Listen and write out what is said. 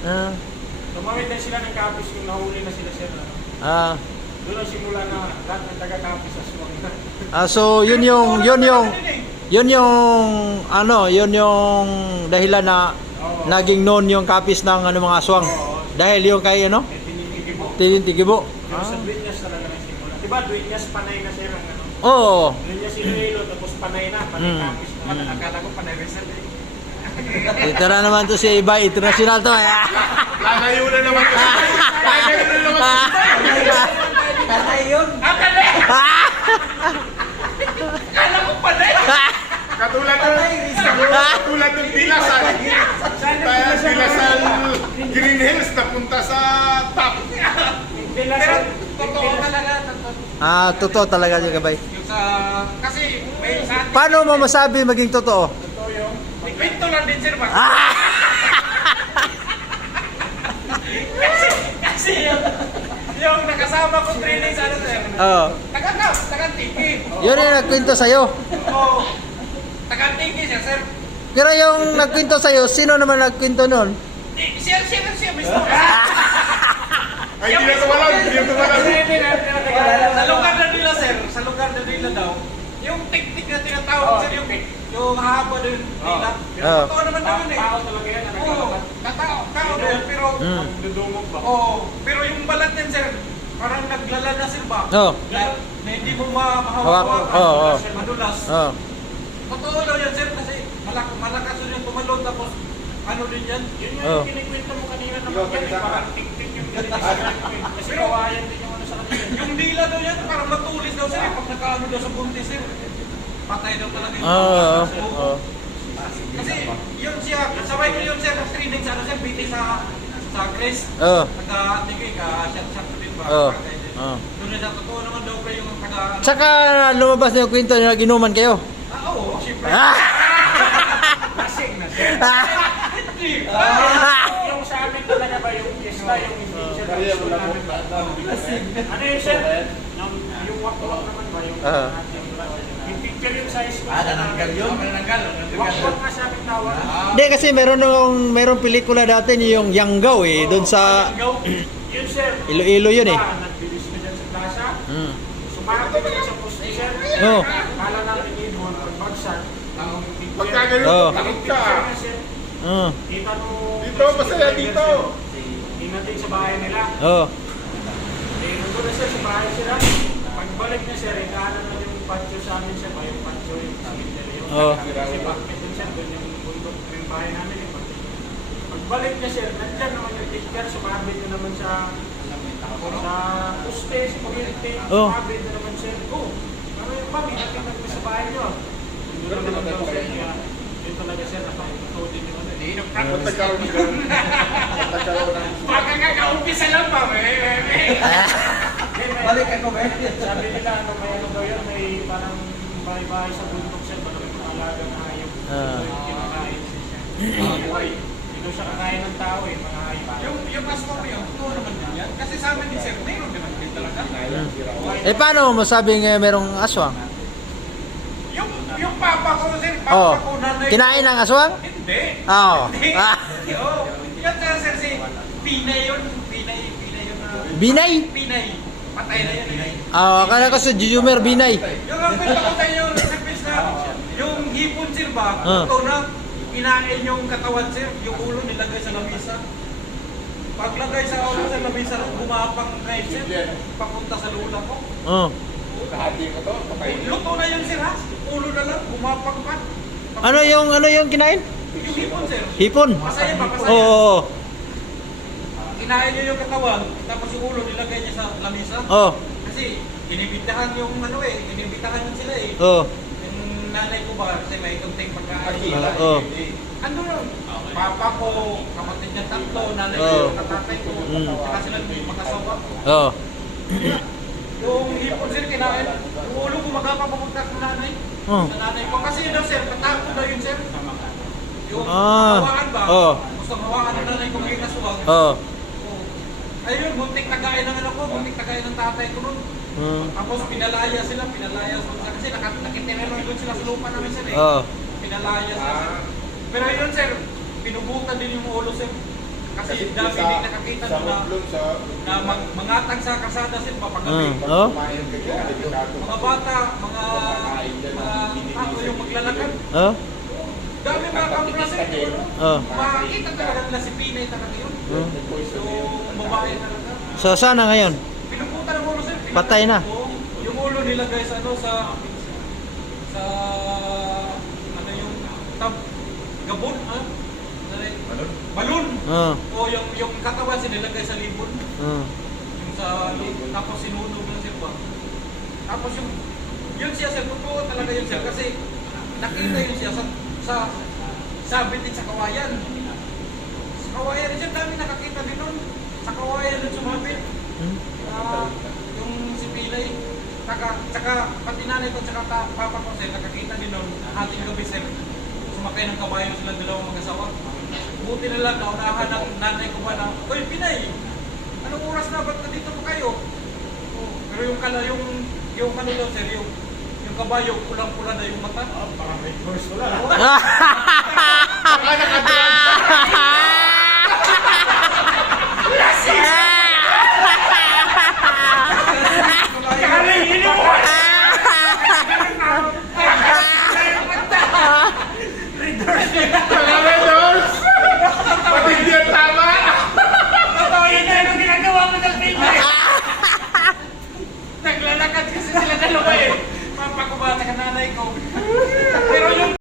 Tumawid na sila ng kapis yung nahuli na sila, sir. Doon ang simula na lahat ng taga-kapis sa swang na. So yun yung dahilan na naging known yung kapis ng mga aswang. Dahil yung kay Tinitigibo. Yung sa Dueñas talaga na simula. Diba Dueñas panay na sir ang Oo. Dueñas Iloilo tapos panay na, panay kapis na. Akala ko panay Rizal eh. Ito na naman to si Ibay, international to. Lalayo na naman to. Lalayo na naman to. Kalayon. Kala ko panay. Katulad ng Dilasal. Dilasal Green Hills napunta sa top. Dilasal. Totoo talaga. Totoo talaga yung Gabay. Yung sa, kasi may sa atin. Paano mo masabi maging totoo? Totoo yung, ikwento lang din sir ba? Kasi yung nakasama ko training sa ano sir. Oo. Taga-tiki. Yun yung nagkwento sa'yo. Oo. Taga-tiki siya sir. Pero yung nagkwento sa'yo, sino naman nagkwento nun? Siya mismo. Ay, hindi na tumalag. Sa lugar na nila sir, sa lugar na nila daw, yung teknik na tinatawag sir, yung haba din nila. Totoo naman naman eh. Tao talaga yan. Tao na yan, pero dudungog ba? Oo, pero yung balat yan sir, parang naglala na sir ba? Oo. Na hindi mo mahawak-hawakan. Madulas. Totoo daw yan sir, kasi malakas yung tumalon, tapos ano din yan? Yun yung kinikwento mo kanina na parang tik-tik yung kasi kawayan din yung ano sa kanila. Yung dila daw yan, parang matulis daw sir, pag nakaano daw sa buntis sir. Patay daw talaga yung kasi yun siya, sabay ko yun sir, training sa ano sir, biti sa Chris. Taga-tigay ka, shot din ba? Doon na siya, totoo naman daw kayo yung taga... Tsaka lumabas na yung kwento na ginuman kayo. Oo, siyempre. Lasing na sir. Yung sa amin talaga ba yung fiesta, yung intention namin ba? Ano yun sir? Yung wak-wak naman ba yung yung picture yung sa school. Nananggal yun? Wak-wak nga sa amin tawag. Hindi kasi meron pelikula dati yung Yanggaw doon sa Yun sir. Iloilo yun eh. Nagbilis na dyan sa plaza. Sumakit na sa poste sir. Kala namin ibon, pagbagsak. Pagkagano'n, takot ka. Kita mo. Dito, masaya dito. Tingnan sa bahay nila. Nandun na sir sa bahay sila. Pagbalik niya sir, ikaanan na yung patio sa amin siya ba? Yung patio yung cemetery yun. Kasi bakit yun sir, doon yung bundok yung bahay namin. Pagbalik niya sir, nandyan naman yung picture, sumabit na naman sa poste, sa community, sumabit na naman sir. Ano yung pa, minatingnan mo sa bahay niyo. Doon naman daw sir, yun talaga sir, nakakataw din yung ano. Nagkaroon ng Baka kaka-umpisa lang pa, Balik ako ba? Sabi nila, may ano daw yun, may parang bahay-bahay sa bundok siya, parang may alaga na hayop. Yung kinakain siya. Hindi siya kakain ng tao eh, mga hayop. Yung aswang yun, totoo naman din yan. Kasi sa amin din sir, mayroon naman din talaga. Paano mo masabing merong aswang? Yung papa ko sir, papa ko nanay ko. Kinain ng aswang? Hindi. Hindi. Yan sir, si Pinay yun. Pinay yun na. Binay? Pinay. Patay na yan eh. Akala ko si Jumer Binay. Yung ang pinto ko tayo yung recipes na yung hipon sir ba? Ito na, kinain yung katawan sir, yung ulo nilagay sa lamisa. Paglagay sa ulo sa lamisa, bumapang kay sir, papunta sa lula ko. Kahati ko to, Luto na yun sir ha? Ulo na lang, bumapang pa. Ano yung kinain? Yung hipon sir. Hipon? Masaya ba? Masaya. Oo. Kinain niya yung katawan, tapos yung ulo nilagay niya sa lamisa. Kasi inibitahan yung inibitahan yun sila eh. Yung nanay ko ba, kasi may kunting pagkain. Ano yun? Papa ko, kapatid niya tatlo, nanay ko, katatay ko, saka sila magkasawa. Yung hipon sir, kinain, yung ulo gumagapa papunta sa nanay. Sa nanay ko, kasi yun daw sir, patakot daw yun sir. Yung hawaan ba? Gusto hawaan ng nanay ko maging aswang. Ayun, muntik tagain ng ano ko, muntik tagain ng tatay ko nun. Tapos pinalaya sila kasi nakitinaron doon sila sa lupa namin sir eh. Pinalaya sila sir. Pero yun sir, pinubutan din yung ulo sir. Kasi dami din nakakita sa doon na, Hublon, sa mangatag sa kalsada sir, mapagabi. Oh. kumain ka dyan, delikado. Mga bata, mga tao yung maglalakad. Oh. Dami mga kamera sir, Oh. makakita talaga nila si Pinay talaga yun. Yung babae talaga. So sana ngayon? Pinuputan ng ulo sir. Patay na. Yung ulo nila guys, ano sa ano yung gabon, ha? Balon. Oh. O yung katawan sinilagay sa libon. Oh. Yung sa tapos sinunog lang sir ba. Tapos yung yun siya sir, totoo talaga yun sir kasi nakita yun siya sa bitin sa kawayan. Sa kawayan rin siya, dami nakakita din nun. Sa kawayan rin sumabit. Yung si Pilay, tsaka pati nanay ko, tsaka papa ko sir, nakakita din nun, ating gabi sir, sumakay ng kabayo silang dalawang mag-asawa. Buti na lang, naunahan ng nanay ko ba na, "Uy, Pinay, anong oras na? Ba't nandito pa kayo?" Oh, pero yung ano daw sir, yung kabayo, pulang-pula na yung mata. Parang may first wala. Ah.